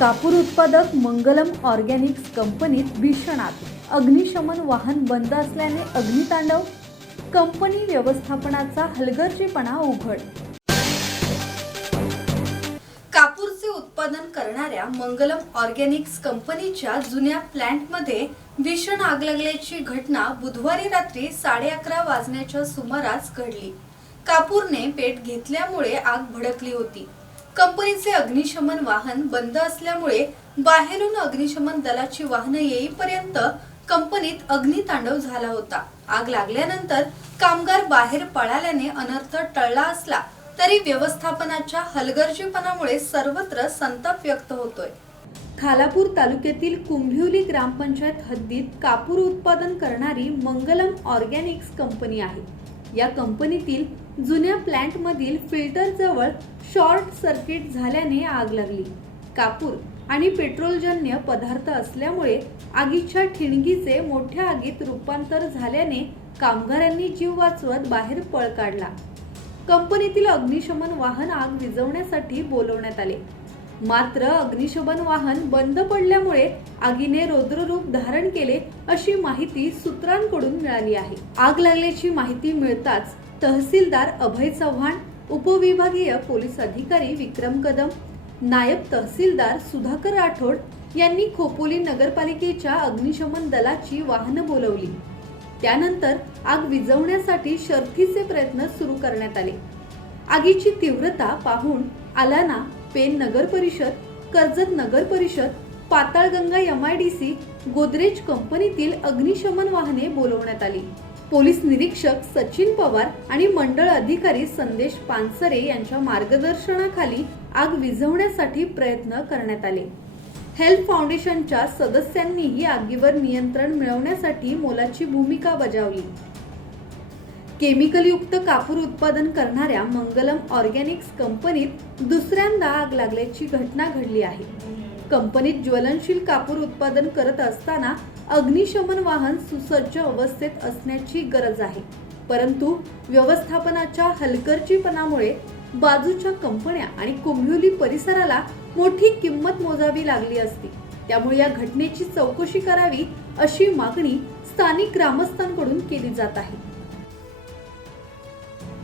कापूर उत्पादक मंगलम ऑर्गॅनिक्स कंपनीत भीषण आग अग्निशमन वाहन बंद असल्याने अग्नितांडव कंपनी व्यवस्थापनाचा हलगर्जीपणा उघड. कापूरचे उत्पादन करणाऱ्या मंगलम ऑर्गॅनिक्स कंपनीच्या जुन्या प्लॅन्टमध्ये भीषण आग लागल्याची घटना बुधवारी रात्री साडे अकरा वाजण्याच्या सुमारास घडली. कापूरने पेट घेतल्यामुळे आग भडकली होती. कंपनीचे अग्निशमन वाहन बंद असल्यामुळे बाहेरून अग्निशमन दलाची वाहनं येईपर्यंत कंपनीत अग्नितांडव झाला होता. आग लागल्यानंतर कामगार बाहेर पळाल्याने अनर्थ टळला असला तरी व्यवस्थापनाच्या हलगर्जीपणामुळे सर्वत्र संताप व्यक्त होतोय. खालापूर तालुक्यातील कुंभिवली ग्रामपंचायत हद्दीत कापूर उत्पादन करणारी मंगलम ऑर्गॅनिक्स कंपनी आहे. या कंपनीतील जुन्या प्लॅन्टमधील फिल्टरजवळ शॉर्ट सर्किट झाल्याने आग लागली. कापूर आणि पेट्रोलजन्य पदार्थ असल्यामुळे आगीच्या ठिणगीचे मोठ्या आगीत रूपांतर झाल्याने कामगारांनी जीव वाचवत बाहेर पळ काढला. कंपनीतील अग्निशमन वाहन आग विझवण्यासाठी बोलवण्यात आले. मात्र अग्निशमन वाहन बंद पडल्यामुळे आगीने रौद्ररूप धारण केले अशी माहिती सूत्रांकडून मिळाली आहे. आग लागल्याची माहिती मिळताच तहसीलदार अभय चव्हाण उपविभागीय पोलीस अधिकारी विक्रम कदम नायब तहसीलदार सुधाकर राठोड यांनी खोपोली नगरपालिकेच्या अग्निशमन दलाची वाहनं बोलवली. त्यानंतर आग विझवण्यासाठी शर्थीचे प्रयत्न सुरू करण्यात आले. आगीची तीव्रता पाहून आलाना पेन नगर परिषद कर्जत नगर परिषद Patalganga M I D C Godrej कंपनीतील अग्निशमन वाहने बोलवण्यात आली. पोलीस निरीक्षक सचिन पवार आणि मंडळ अधिकारी संदेश पानसरे यांच्या मार्गदर्शनाखाली आग विझवण्यासाठी प्रयत्न करण्यात आले. हेल्थ फाउंडेशनच्या सदस्यांनीही आगीवर नियंत्रण मिळवण्यासाठी मोलाची भूमिका बजावली. केमिकलयुक्त कापूर उत्पादन करणाऱ्या मंगलम ऑर्गॅनिक्स कंपनीत दुसऱ्यांदा आग लागल्याची घटना घडली आहे. कंपनीत ज्वलनशील कापूर उत्पादन करत असताना अग्निशमन वाहन सुसज्ज अवस्थेत असण्याची गरज आहे. परंतु व्यवस्थापनाच्या हलगर्जीपणामुळे बाजूच्या कंपन्या आणि कुंभिवली परिसराला मोठी किंमत मोजावी लागली असती. त्यामुळे या घटनेची चौकशी करावी अशी मागणी स्थानिक ग्रामस्थांकडून केली जात आहे.